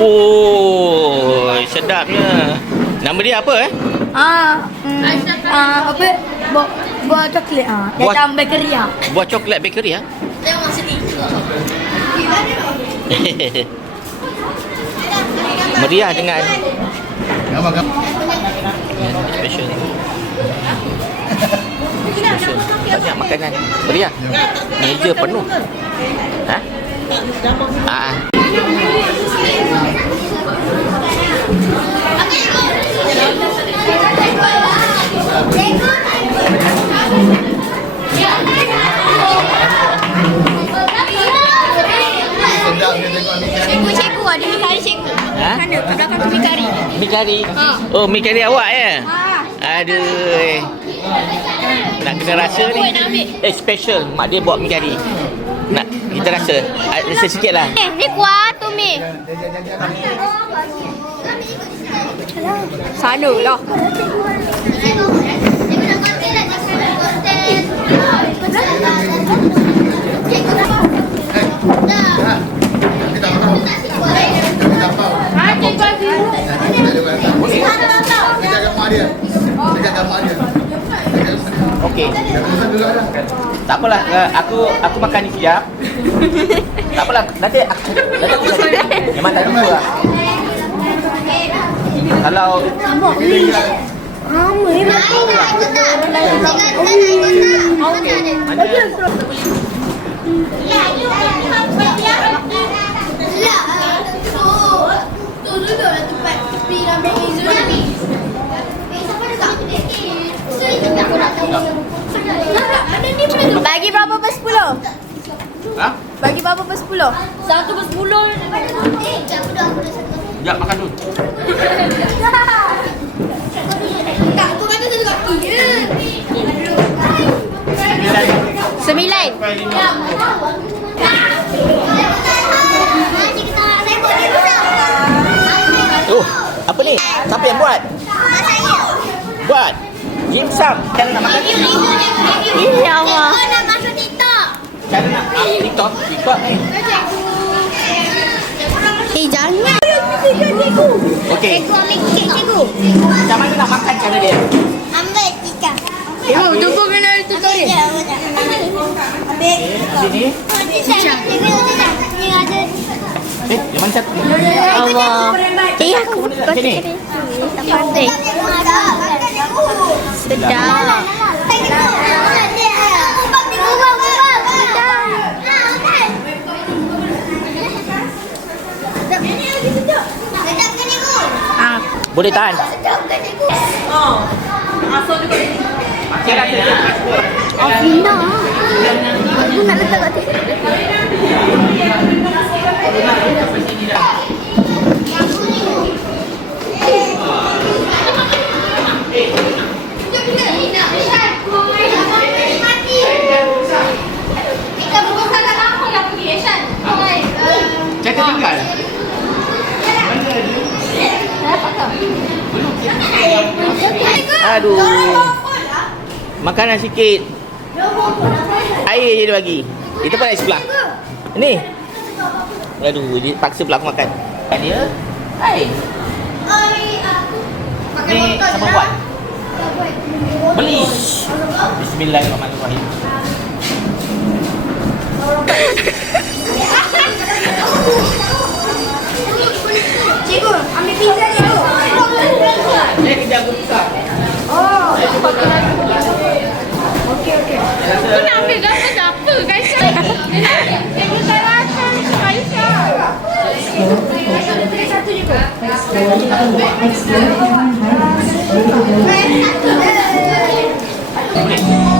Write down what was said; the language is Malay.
Oh, sedapnya. Nama dia apa eh? Ah, mm, ah apa? Buah buah coklat ah. Buah- Datang bakery ah. Buah coklat bakery ah. Tengok sini. Meriah dengan special. Special. Banyak makanan. Meriah. Meja penuh. Ha? Ah. Sedap dia tengok ni kan. Cikgu cikgu ada mi kari cikgu. Ha? Sana kat belakang tu mi kari. Mi kari. Ha. Oh, mi kari awak ya? Ah. Aduh. Nak kena rasa ni. Eh, special. Mak dia buat mi kari. Nak kita rasa. Ah, Rasa sikit lah. Eh, ni kuah tu mi. Sana lah. Kita tak tahu. Kita tak tahu. Kita jaga mak dia. Kita jaga mak dia. Okey. Tak apalah. Uh, aku aku makan ni sekejap. tak apalah. Nanti aku nanti aku cakap. Memang tak dulu lah. Kalau Bagi berapa per sepuluh? ha? Bagi berapa per sepuluh? Satu per sepuluh. Sekejap makan dulu. Tak, kau kata satu kaki je. Sembilan. Oh, apa ni? Siapa yang buat? Buat. Jim Sam. Cara nak makan. Ya Allah. Cara nak ah, TikTok. TikTok ni. Eh, jangan. Okey. Cikgu ambil kek cikgu. Macam mana nak makan cara dia? Ambil ikan. Cikgu, tunggu kena tutorial. Ambil. Sini. Eh, yang mana satu? Allah. Eh, aku Kat sini. tak pandai. Sedap. Ah, Boleh tahan. Okey. Afina. Aku nak letak kat sini. Aduh. Makanan sikit. Air je dia bagi. Kita pun naik sebelah. Ni. Aduh, dia paksa pula aku makan. Dia. Hai. Ni siapa buat? Beli. Bismillahirrahmanirrahim. Cikgu, ambil pizza ni tu. Ni kita aku besar. Oh, okey okey. Kau nak ambil gambar siapa guys? Cikgu tak rasa Aisyah. Satu je kau. Boleh.